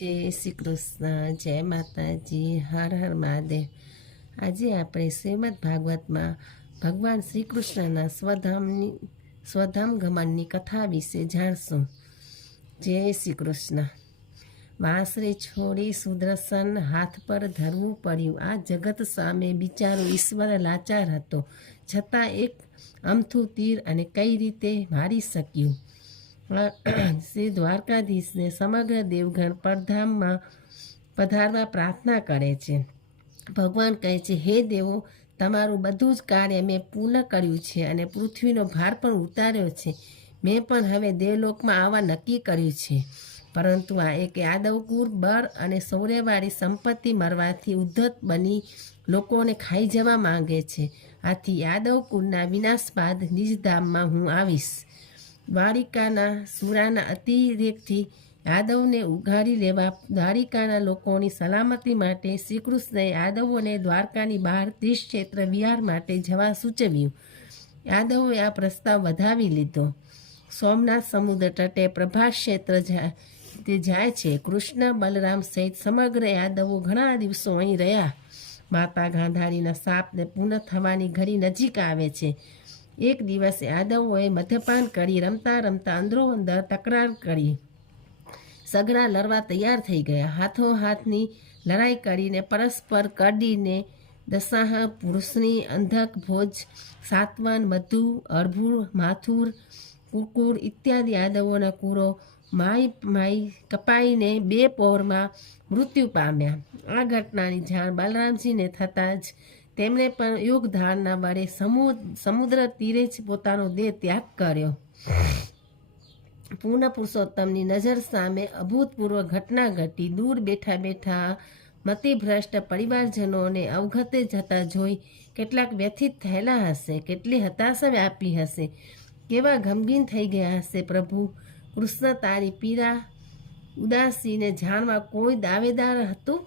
શ્રી કૃષ્ણ, જય માતાજી, હર હર મહાદેવ. આજે આપણે શ્રીમદ ભાગવતમાં ભગવાન શ્રી કૃષ્ણના સ્વધામની, સ્વધામ ગમનની કથા વિશે જાણશું. જય શ્રી કૃષ્ણ. વાંસરે છોડી સુદર્શન હાથ પર ધરવું પડ્યું. આ જગત સામે બિચારો ઈશ્વર લાચાર હતો. છતાં એક અમથું તીર અને કઈ રીતે મારી શક્યું? શ્રી દ્વારકાધીશને સમગ્ર દેવગણ પરધામમાં પધારવા પ્રાર્થના કરે છે. ભગવાન કહે છે, હે દેવો, તમારું બધું જ કાર્ય મેં પૂર્ણ કર્યું છે અને પૃથ્વીનો ભાર પણ ઉતાર્યો છે. મેં પણ હવે દેવલોકમાં આવવા નક્કી કર્યું છે. પરંતુ આ એક યાદવકુર બર અને સૌર્યવાળી સંપત્તિ મરવાથી ઉદ્ધત બની લોકોને ખાઈ જવા માંગે છે. આથી યાદવકુરના વિનાશ બાદ નિજધામમાં હું આવીશ. દ્વારિકાના સુરાના અતિરેકથી યાદવને ઉઘાડી લેવા દ્વારિકાના લોકોની સલામતી માટે શ્રીકૃષ્ણએ યાદવોને દ્વારકાની બહાર ત્રીસ ક્ષેત્ર વિહાર માટે જવા સૂચવ્યું. યાદવોએ આ પ્રસ્તાવ વધાવી લીધો. સોમનાથ સમુદ્ર તટે પ્રભાસ ક્ષેત્ર તે જાય છે. કૃષ્ણ, બલરામ સહિત સમગ્ર યાદવો ઘણા દિવસો અહીં રહ્યા. માતા ગાંધારીના સાપને પૂર્ણ થવાની ઘડી નજીક આવે છે. એક દિવસ યાદવોએ મધ્યપાન કરી રમતા રમતા અંદરો અંદર તકરાર કરી. સઘળા લડવા તૈયાર થઈ ગયા. હાથો હાથની લડાઈ કરીને પરસ્પર કરડીને દશાહ, પુરુષની અંધક ભોજ, સાતવન, મધુ અર્ભુર માથુર કુકુર ઇત્યાદિ યાદવોના કુરો માઈ માઈ કપાઈને બે પોરમાં મૃત્યુ પામ્યા. આ ઘટનાની જાણ બલરામજીને થતાં જ તેમણે પણ યોગ ધારના બળે સમુ સમુદ્ર તીરે જ પોતાનો દેહ ત્યાગ કર્યો. પૂર્ણ પુરુષોત્તમની નજર સામે અભૂતપૂર્વ ઘટના ઘટી. દૂર બેઠા બેઠા મતિભ્રષ્ટ પરિવારજનોને અવગતે જતા જોઈ કેટલાક વ્યથિત થયેલા હશે, કેટલી હતાશા વ્યાપી હશે, કેવા ગમગીન થઈ ગયા હશે પ્રભુ. કૃષ્ણ તારી પીરા ઉદાસીને જાણવા કોઈ દાવેદાર હતું?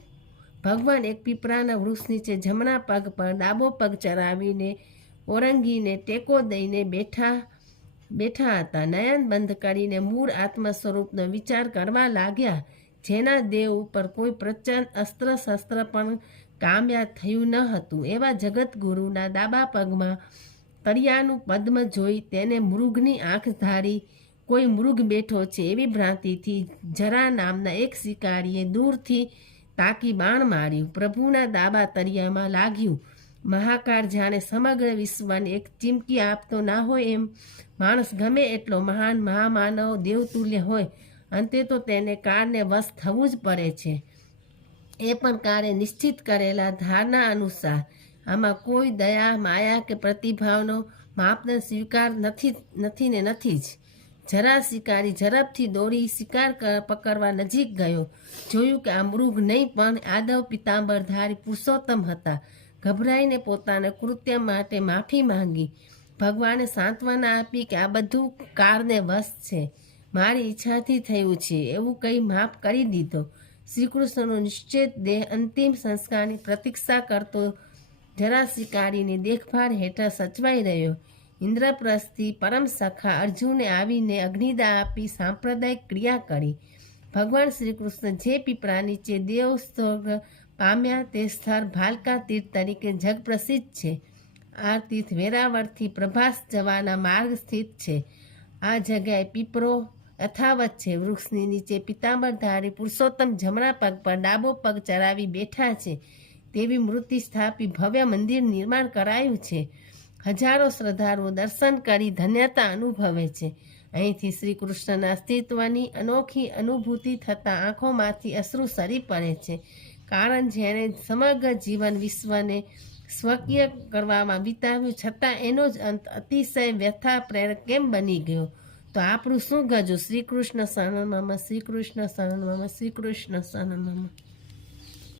ભગવાન એક પીપળાના વૃક્ષ નીચે જમણા પગ પર ડાબો પગ ચરાવીને ઓરંગીને ટેકો દઈને બેઠા બેઠા હતા. નયન બંધ કરીને મૂળ આત્મ સ્વરૂપનો વિચાર કરવા લાગ્યા, જેના દેહ ઉપર કોઈ પ્રચંડ અસ્ત્ર શસ્ત્ર પણ કામયાબ થયું ન હતું. એવા જગતગુરુના ડાબા પગમાં તળિયાનું પદ્મ જોઈ તેને મૃગની આંખ ધારી, કોઈ મૃગ બેઠો છે. એવી ભ્રાંતિથી જરા નામના એક શિકારીએ દૂરથી તાકી બાણ માર્યું. પ્રભુના દાબા તરિયામાં લાગ્યું. મહાકાળ જાણે સમગ્ર વિશ્વને એક ચીમકી આપતો ના હોય એમ. માણસ ગમે એટલો મહાન મહામાનવ દેવતુલ્ય હોય. અંતે તો તેને કાળને વશ થવું જ પડે છે. એ પણ કારે નિશ્ચિત કરેલા ધારણા અનુસાર. આમાં કોઈ દયા, માયા કે પ્રતિભાવનો માપદંડ સ્વીકાર નથી નથી ને નથી જ. જરા શિકારી ઝડપથી દોડી શિકાર પકડવા નજીક ગયો. જોયું કે આ મૃગ નહીં, પણ આદવ પિતાંબરધારી પુરુષોત્તમ હતા. ગભરાઈને પોતાને કૃત્ય માટે માફી માંગી. ભગવાને સાંત્વના આપી કે આ બધું કારને વશ છે. મારી ઈચ્છાથી થયું છે. એવું કંઈ માફ કરી દીધો. શ્રીકૃષ્ણનો નિશ્ચિત દેહ અંતિમ સંસ્કારની પ્રતીક્ષા કરતો જરા શિકારીની દેખભાળ હેઠળ સચવાઈ રહ્યો. ઇન્દ્રપ્રસ્થથી પરમ સખા અર્જુને આવીને અગ્નિદા આપી સાંપ્રદાયિક ક્રિયા કરી. ભગવાન શ્રી કૃષ્ણ જે પીપળા નીચે દેવસ્તર્ગ પામ્યા તે સ્થળ ભાલકા તીર્થ તરીકે જગપ્રસિદ્ધ છે. આ તીર્થ વેરાવળથી પ્રભાસ જવાના માર્ગ સ્થિત છે. આ જગ્યાએ પીપળો યથાવત છે. વૃક્ષની નીચે પિતાંબરધારી પુરુષોત્તમ જમણા પગ પર ડાબો પગ ચરાવી બેઠા છે. તેવી મૂર્તિ સ્થાપી ભવ્ય મંદિર નિર્માણ કરાયું છે. હજારો શ્રદ્ધાળુઓ દર્શન કરી ધન્યતા અનુભવે છે. અહીંથી શ્રી કૃષ્ણના અસ્તિત્વની અનોખી અનુભૂતિ થતાં આંખોમાંથી અશ્રુ સરી પડે છે. કારણ જેણે સમગ્ર જીવન વિશ્વને સ્વકીય કરવામાં વિતાવ્યું છતાં એનો જ અંત અતિશય વ્યથા પ્રેરક કેમ બની ગયો? તો આપણું શું ગજું? શ્રી કૃષ્ણ શરણમાં શ્રી કૃષ્ણ શરણમાં શ્રી કૃષ્ણ શરણમાં